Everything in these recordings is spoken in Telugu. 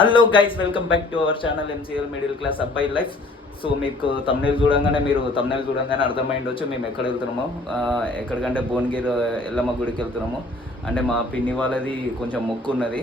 Hello guys, welcome back to our channel MCL middle class అబ్బాయి లైఫ్. సో మీకు తమ్నెల్ చూడంగానే అర్థమైండొచ్చు మేము ఎక్కడ వెళ్తున్నామో. ఎక్కడికంటే భువనగిరి ఎల్లమ్మ గుడికి వెళ్తున్నాము. అంటే మా పిన్ని వాళ్ళది కొంచెం మొక్కు ఉన్నది,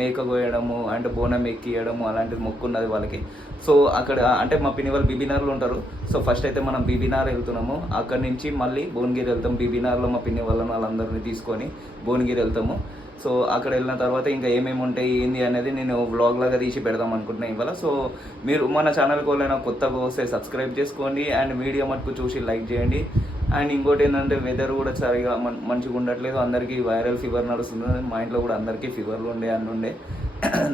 మేక కోయడము అంటే బోనం ఎక్కియడము అలాంటిది మొక్కు ఉన్నది వాళ్ళకి. సో అక్కడ అంటే మా పిన్ని వాళ్ళు బీబీనార్లో ఉంటారు. సో ఫస్ట్ అయితే మనం బీబీనార్ వెళ్తున్నాము, అక్కడి నుంచి మళ్ళీ భువనగిరి వెళ్తాం. బీబీనార్లో మా పిన్ని వాళ్ళందరినీ తీసుకొని భువనగిరి వెళ్తాము. సో అక్కడ వెళ్ళిన తర్వాత ఇంకా ఏమేమి ఉంటాయి ఏంది అనేది నేను వ్లాగ్ లాగా తీసి పెడదాం అనుకుంటున్నాను ఇవాళ. సో మీరు మన ఛానల్కి వాళ్ళైనా కొత్తగా వస్తే సబ్స్క్రైబ్ చేసుకోండి అండ్ వీడియో మటుకు చూసి లైక్ చేయండి. అండ్ ఇంకోటి ఏంటంటే వెదర్ కూడా సరిగా మంచిగా ఉండట్లేదు, అందరికీ వైరల్ ఫీవర్ నడుస్తుంది. మా ఇంట్లో కూడా అందరికీ ఫీవర్లు ఉండే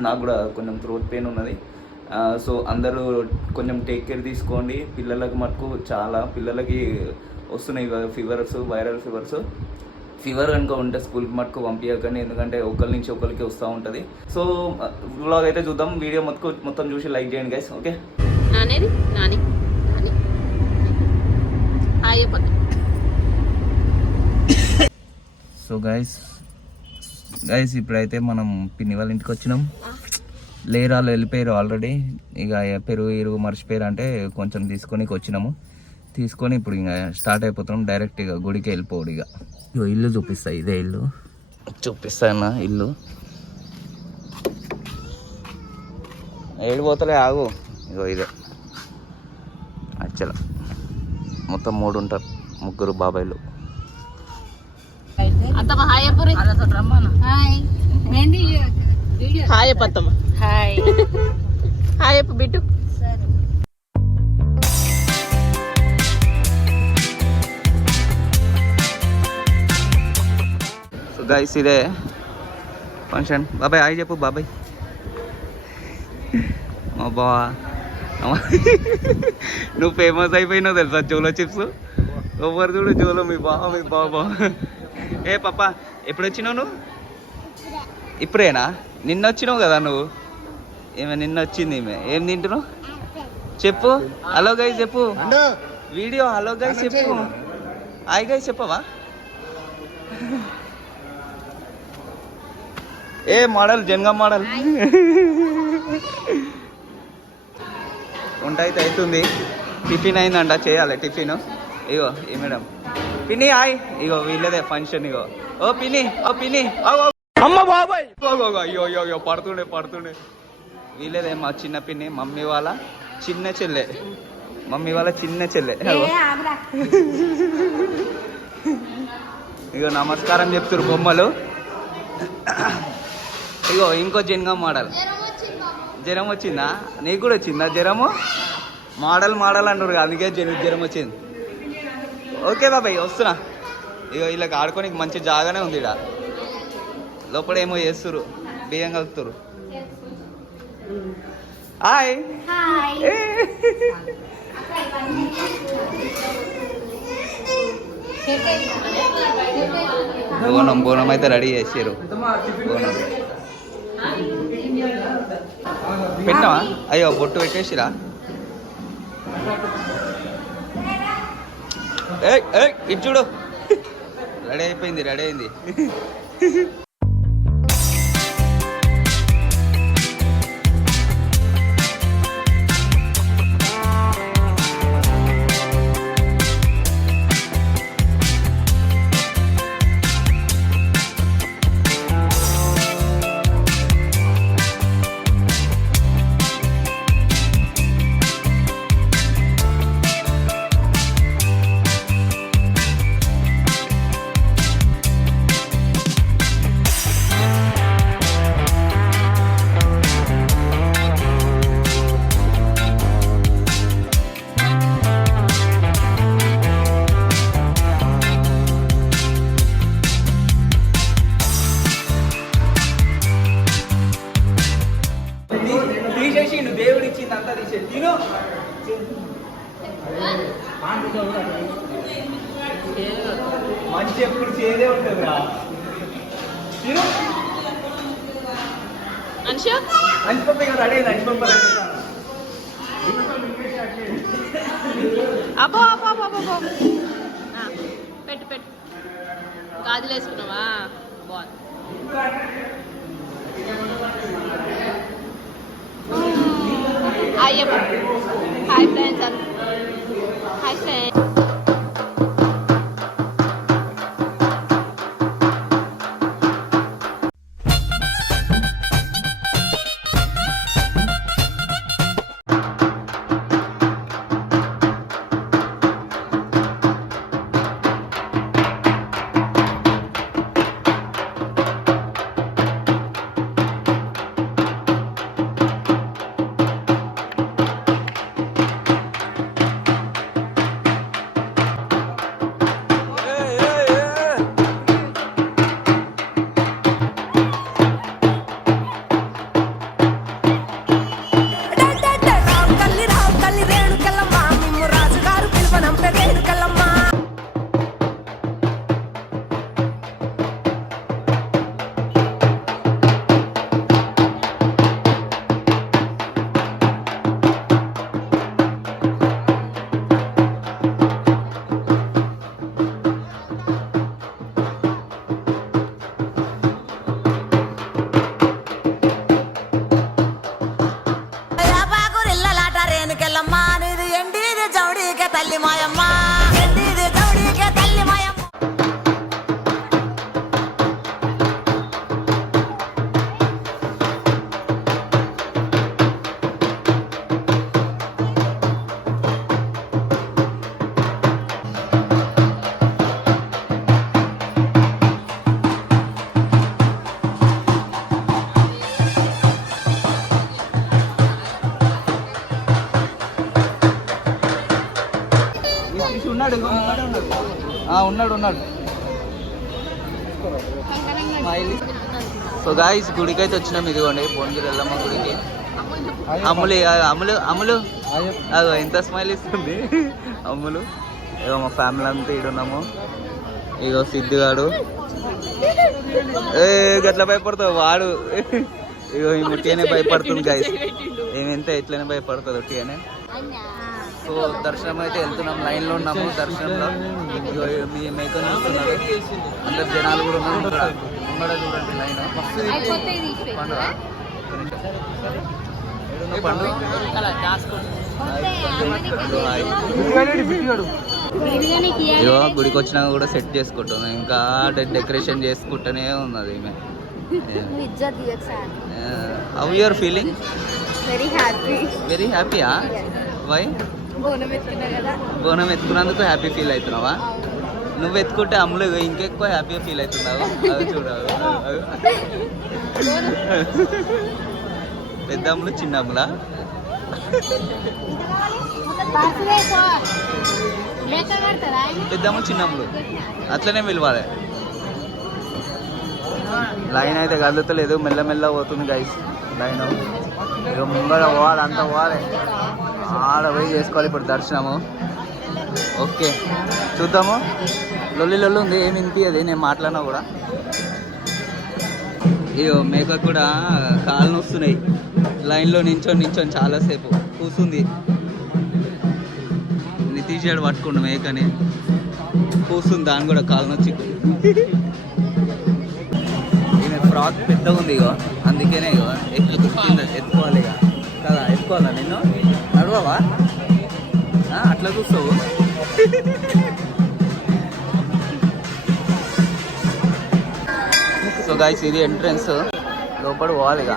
నాకు కూడా కొంచెం థ్రోట్ పెయిన్ ఉన్నది. సో అందరూ కొంచెం టేక్ కేర్ తీసుకోండి. పిల్లలకు మటుకు పిల్లలకి వస్తున్నాయి ఫీవర్స్, వైరల్ ఫీవర్ కనుక ఉంటే స్కూల్కి మటుకు పంపించకండి, ఎందుకంటే ఒకరి నుంచి ఒకరికి వస్తూ ఉంటుంది. సో వ్లాగ్ అయితే చూద్దాం, వీడియో మొత్తం చూసి లైక్ చేయండి గైస్. ఓకే సో గైస్ ఇప్పుడైతే మనం పిన్ని వాళ్ళ ఇంటికి వచ్చినాం. లేరు, వాళ్ళు వెళ్ళిపోయారు ఆల్రెడీ. ఇక ఇరుగు మర్చిపోయారు అంటే కొంచెం తీసుకొని ఇప్పుడు ఇంకా స్టార్ట్ అయిపోతున్నాం. డైరెక్ట్ ఇక గుడికి వెళ్ళిపోడు. ఇక ఇల్లు చూపిస్తా, ఇదే ఇల్లు చూపిస్తాను. ఇల్లు ఏడిపోతలే, ఆగు. ఇగో ఇదే యాక్చువల్ మొత్తం 3 ఉంటారు, 3 బాబాయిలు. బిట్టు గైస్ ఇదే ఫంక్షన్. బాబాయ్ హాయ్ చెప్పు. బాబాయ్ మా బావా నువ్వు ఫేమస్ అయిపోయినావు తెలుసా జోలో చిప్స్. ఎవరు చూడు జోలో మీ బావ. ఏ పాప ఎప్పుడు వచ్చినావు నువ్వు? ఇప్పుడేనా? నిన్న వచ్చినావు కదా నువ్వు. నిన్న వచ్చింది ఏం తింటున్నావు చెప్పు. హలో గైస్ చెప్పు, వీడియో హలో గైస్ చెప్పు. హాయ్ గైస్ చెప్పవా? ఏ మోడల్ జనగా మోడల్ వంట అయితే అవుతుంది. టిఫిన్ అయిందంట, చేయాలి టిఫిన్. ఇగో ఈ మేడం పిన్ని హాయ్. ఇగో వీళ్ళదే ఫంక్షన్. ఇగో ఓ పిన్ని అమ్మ బాబాయ్. అయ్యో పడుతుండే. వీళ్ళదే మా చిన్న పిన్ని, మమ్మీ వాళ్ళ చిన్న చెల్లె. ఇగో నమస్కారం చెప్తారు బొమ్మలు. ఇగో ఇంకో జనగా మోడల్. జ్వరం వచ్చిందా? నీకు కూడా వచ్చిందా జ్వరము? మోడల్ అన్నారు, అందుకే జ్వరం వచ్చింది. ఓకే బాబాయ్ వస్తున్నా. ఇగో వీళ్ళకి ఆడుకోనికి మంచి జాగానే ఉంది. ఇక్కడ లోపల ఏమో చేస్తురు, బియ్యం కలుపుతురు. హాయ్ బోనం అయితే రెడీ చేసారు. బోనం పెట్టినావా? అయ్యో బొట్టు పెట్టేసిరా. ఇటు చూడు, రెడీ అయింది. దేవుడు ఇచ్చింది అంతా తీసేది. తిను మంచి ఎప్పుడు చేదే ఉంటుంది రా. తిను అంచిపప్ప రెడీ అయింది. అంచిపప్ప పెట్టు గాజులు వేసుకున్నావా? బాగుంది. హాయ్ చెప్పు. Hi friends. Hi friends. తల్లి మాయమ్మ ఎండిది జౌడికే తల్లి మాయమ్మ. ఉన్నాడు ఉన్నాడు. సో గాయస్ గుడికి అయితే వచ్చినాం. ఇదిగోండి భువనగిరి ఎల్లమ్మ గుడికి. అమ్ములు అదో ఎంత స్మైల్ ఇస్తుంది అమ్ములు. ఇగో మా ఫ్యామిలీ అంతా ఈడున్నాము. ఇగో సిద్ధుగాడు గట్లా భయపడతావు వాడు. ఇగో ఈ ముట్టిగానే భయపడుతుంది గాయస్. ఏమెంత ఎట్లనే భయపడుతుంది ఒట్టిగానే. సో దర్శనం అయితే వెళ్తున్నాం. లైన్లో ఉన్నాము దర్శనంలో. ఇగో మీ మేకని చూస్తున్నారు. అందరు జనాలు కూడా ఉన్నారు. ఇక్కడ చూడండి లైన్. పండు ఇగో గుడికి వచ్చినాక కూడా సెట్ చేసుకుంటాం. ఇంకా డెకరేషన్ చేసుకుంటూనే ఉన్నది ఈమె. How you are feeling? Very హ్యాపీయా? వై? బోనం ఎత్తుకున్నందుకు హ్యాపీ ఫీల్ అవుతున్నావా? నువ్వు ఎత్తుకుంటే అమ్ములు ఇంకెక్కువ హ్యాపీగా ఫీల్ అవుతున్నావు. అది చూడవు. పెద్ద అమ్ములు చిన్న అమ్ములా? పెద్ద అమ్ములు చిన్న అమ్ములు అట్లనే పిలవాలి. లైన్ అయితే కదులుతలేదు. మెల్లమెల్ల పోతుంది గైస్ లైన్. ఇక ముంగడ పోవాలి, అంతా పోవాలి. ఆడ పోయి చేసుకోవాలి ఇప్పుడు దర్శనము. ఓకే చూద్దాము. లొల్లి ఉంది, ఏమి వినిపించదు నేను మాట్లాడినా కూడా. ఇగో మేకకు కూడా కాళ్ళు నొస్తున్నాయి. లైన్లో నించొని చాలాసేపు కూర్చుంది. నితీష్ గారు పట్టుకుండు మేకని. కూర్చుంది, దాని కూడా కాళ్ళు నొచ్చి. ఈమె ఫ్రాక్ పెద్దగా ఉంది ఇగో, అందుకనే ఇగో ఎత్తుకోవాలి ఇక కదా. ఎత్తుకోవాలా నిన్ను? నడవవా? అట్లా చూస్తావు. సో గాయ్స్ ఇది ఎంట్రన్స్. లోపల పోవాలి ఇక.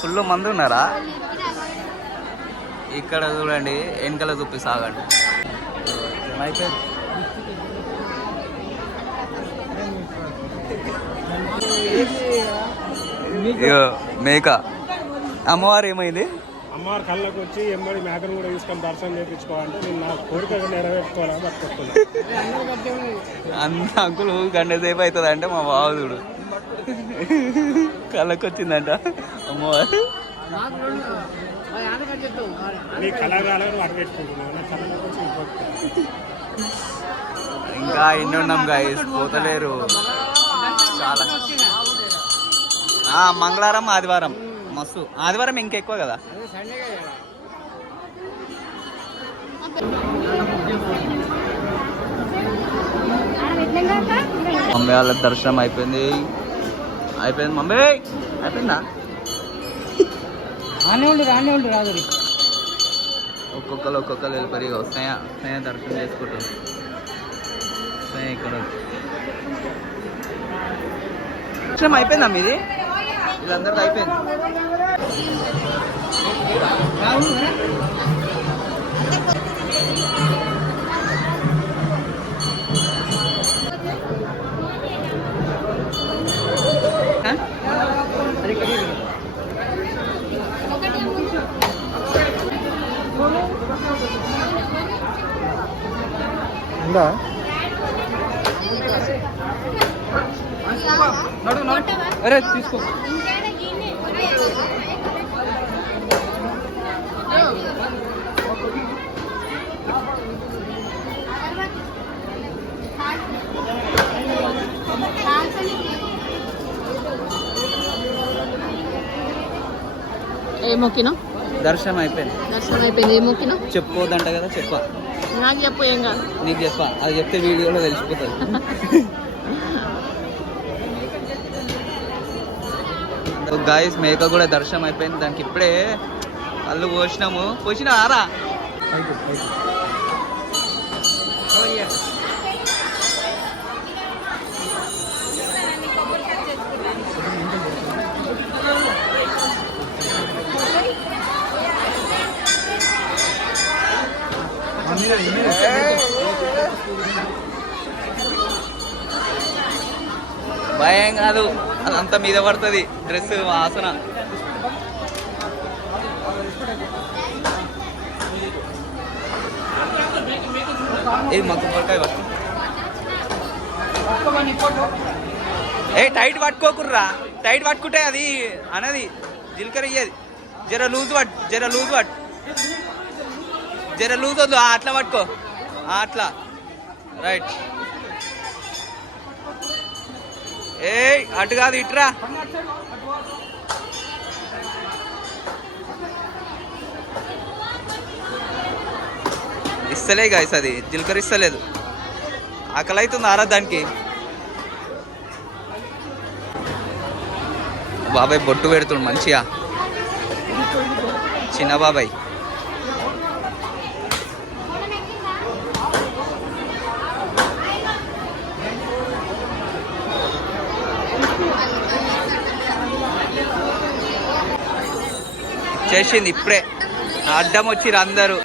ఫుల్ మంది ఉన్నారా? ఇక్కడ చూడండి, వెనకాల చూపిస్తాగండి. అయితే మేక అమ్మవారు ఏమైంది? అమ్మవారి కళ్ళకు వచ్చి ఎంబడి మేకను కూడా తీసుకొని దర్శనం చేయించుకోవాలంటే నేను నా కోరిక నెరవేర్చుకోవాలని పట్టుకొస్తున్నా. అంత అంకులు గంట సేపు అవుతుంది అంటే మా బావుదుడు కళ్ళకు వచ్చిందంట అమ్మవారు. నీ కళాగాలను అటు పెట్టుకుంటున్నాను. ఇంకా ఎన్ని ఉన్నాం గాయస్, పోతలేరు చాలా. మంగళవారం ఆదివారం మస్తు. ఆదివారం ఇంకెక్కువ కదా. మమ్మీ వాళ్ళ దర్శనం అయిపోయింది. మమ్మీ అయిపోయిందా? రానే ఉండు రాదు ఒక్కొక్కరు వెళ్ళిపోయి ఇక వస్తాయా దర్శనం చేసుకుంటాం. ఇక్కడ దర్శనం అయిపోయిందా మీది? వీళ్ళందరికీ అయిపోయింది. ఉందా? అరే తీసుకో. ఏ మొక్కినా? దర్శనం అయిపోయింది. ఏ మొక్కినా? చెప్పుకోవద్దంట కదా. చెప్పా నాకు చెప్పు. ఏం కాదు, నీకు చెప్పా. అది చెప్తే వీడియోలో తెలిసిపోతుంది. గాయస్ మేక కూడా దర్శనం అయిపోయింది. దానికి ఇప్పుడే కళ్ళు పోసినా ఆరా. భయం కాదు, అదంతా మీద పడుతుంది డ్రెస్ వాసన. ఏ మాకు టైట్ పట్టుకోకుర్రా. టైట్ పట్టుకుంటే అది అనేది జీలకర్ర ఇయ్యేది. జర లూజ్ వద్దు. అట్లా పట్టుకో, అట్లా రైట్. అటు కాదు, ఇట్రా. ఇస్తలే గాయస్, అది జీలకర్ర ఇస్తలేదు. ఆకలి అవుతుంది ఆరా దానికి. బాబాయ్ బొట్టు పెడుతుండు మంచిగా, చిన్న బాబాయ్. చేసింది ఇప్పుడే, అడ్డం వచ్చిర్రు అందరూ.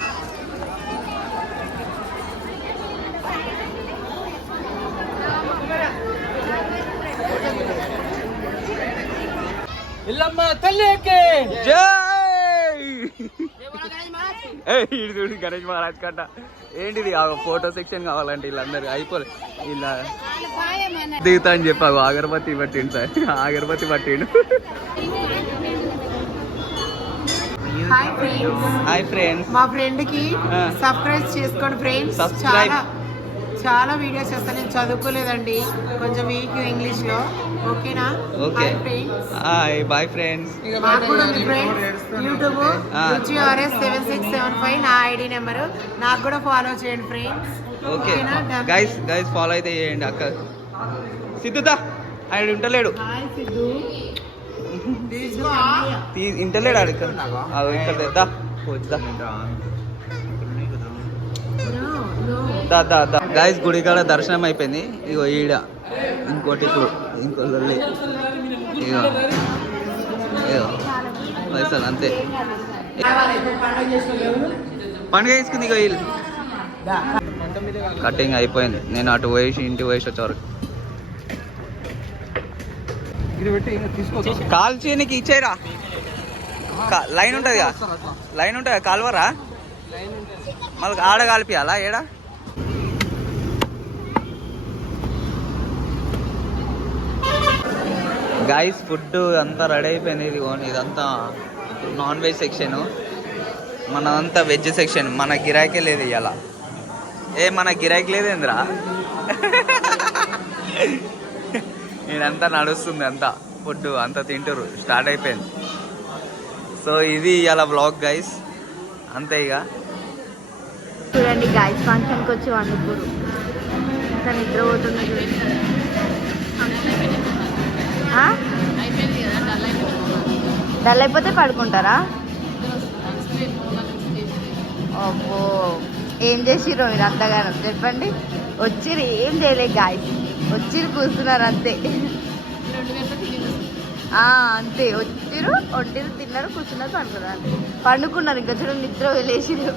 చూడు గణేష్ మహారాజ్ కంట. ఏంటిది ఫోటో సెక్షన్ కావాలంటే వీళ్ళందరూ అయిపోలేదు. ఇలా దిగుతా అని చెప్పావు. అగరబత్తి పట్టిండు సార్, అగరబత్తి పట్టిండు. Hi friends. మా ఫ్రెండ్ కి సబ్స్క్రైబ్ చేసుకోండి ఫ్రెండ్స్. చాలా వీడియోస్ చేస్తాను. నేను చదువుకోలేదండి, కొంచెం వీక్ ఇంగ్లీష్ లో. ఓకేనా? Okay bye friends. నాకు కూడా ఉంది ఫ్రెండ్స్ యూట్యూబ్ RuchiRS7675 నా ఐడి నెంబర్. నాకు కూడా ఫాలో చేయండి ఫ్రెండ్స్. ఓకే గైస్ ఫాలో అయితే చేయండి. అక్క సిద్ధుదా ఆయన ఉంటలేడు, ఇంటలేడు అడుగుతా గాయస్. గుడి కాడ దర్శనం అయిపోయింది. ఇగో ఈడ ఇంకోటి ఇప్పుడు ఇంకో ఇగో పైసలు అంతే. పండుగ వేసుకుంది ఇగో వీళ్ళు. కటింగ్ అయిపోయింది. నేను అటు పోయేసి ఇంటికి పోయేసి వచ్చే వరకు కాల్చి నీకు ఇచ్చేరా. లైన్ ఉంటుంది కాల్వరా. మళ్ళీ ఆడ కాల్పియాలా ఏడా? గాయస్ ఫుడ్ అంతా రెడీ అయిపోయింది. ఇదంతా నాన్ వెజ్ సెక్షన్, మనదంతా వెజ్ సెక్షన్. మన గిరాకీ లేదు ఇవాళ. మన గిరాకీ లేదేంద్రా. ఇదంతా నడుస్తుంది, అంతా ఫుడ్ అంతా తింటారు. స్టార్ట్ అయిపోయింది. సో ఇది ఇవాళ బ్లాగ్ గైస్, అంతే. ఇక చూడండి గాయస్, ఫంక్షన్కి వచ్చి వండుకోరు, ఇంకా నిద్ర పోతుంది. డల్ అయిపోతే పడుకుంటారా? అబ్బో ఏం చేసిర్రు మీరు అంతగానో చెప్పండి. వచ్చిర్రు ఏం చేయలేదు గాయస్, వచ్చిర్రు కూర్చున్నారు అంతే. అంతే వచ్చిర్రు, వండిరు, తిన్నారు, కూర్చున్నారు, పండుకున్నారు అంతే. పండుకున్నారు ఇంకా చూడండి, నిద్ర వెళ్ళేసిర్రు.